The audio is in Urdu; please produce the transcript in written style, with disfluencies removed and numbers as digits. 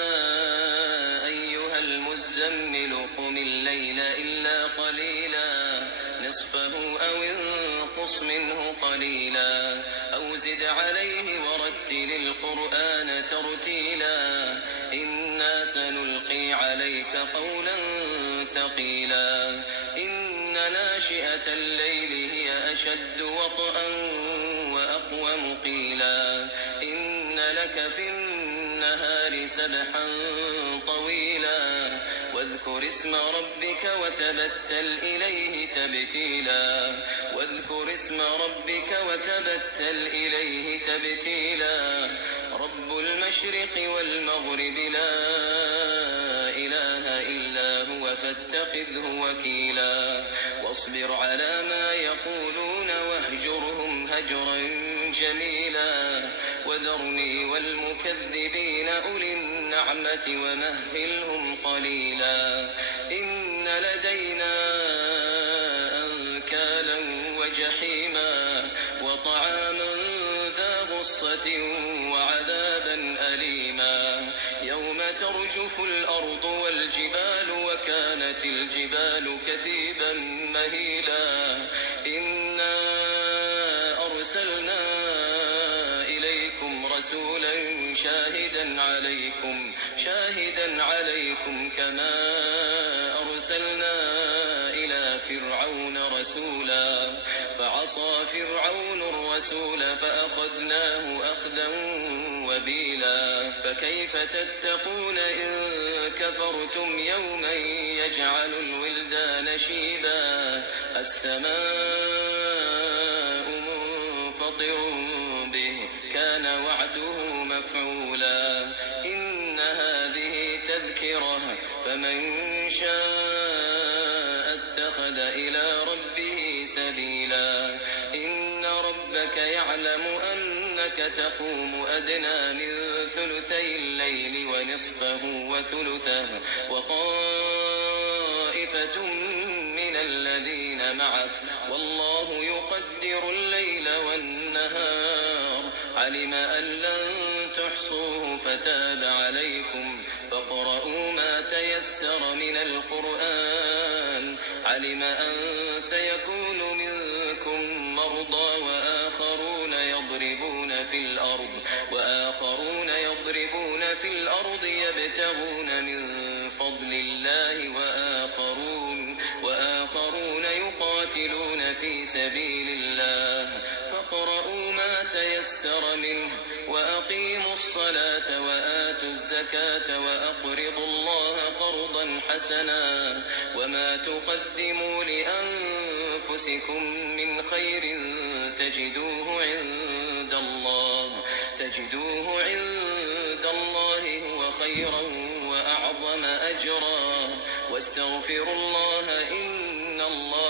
أيها المزمل قم الليل إلا قليلا نصفه أو انقص منه قليلا أو زد عليه ورتل القرآن ترتيلا إنا سنلقي عليك قولا ثقيلا إن ناشئة الليل هي أشد وطئا وأقوم قيلا إن لك في النهار سبحا طويلا واذكر اسم ربك وتبتل إليه تبتيلا رب المشرق والمغرب لا إله إلا هو فاتخذه وكيلا واصبر على ما يقولون واهجرهم هجرا جميلا وذرني والمكذبين أولي النعمة ومهلهم قليلا إن لدينا أنكالا وجحيما وطعاما ذا غصة وعذابا أليما يوم ترجف الأرض والجبال وكانت الجبال كثيبا مهيلا إنا أرسلنا إليكم رسولا شاهدا عليكم كما أرسلنا إلى فرعون رسولا فعصى فرعون الرسول فأخذناه أخذا وبيلا فكيف تتقون إن كفرتم يوما يجعل الولدان شيبا السماء منفطر به كان وعده مفعولا إن هذه تذكرة فمن شاء اتخذ إلى ربه سبيلا إن ربك يعلم أنك تقوم أدنى من ثلثي الليل ونصفه وثلثه وطائفة من الذين معك والله يقدر الليل والنهار علم أن لن تحصوه فتاب عليكم فاقرؤوا ما تيسر من القرآن علم أن سيكون منكم مرضى وآخرون يضربون في الأرض يبتغون من فضل الله وآخرون يقاتلون في سبيل الله فاقرؤوا ما تيسر منه وأقيموا الصلاة وآتوا الزكاة وأقرضوا الله قرضا حسنا وما تقدموا لأنفسكم من خير تجدوه عند الله هو خيرا وأعظم أجرا واستغفروا الله إن الله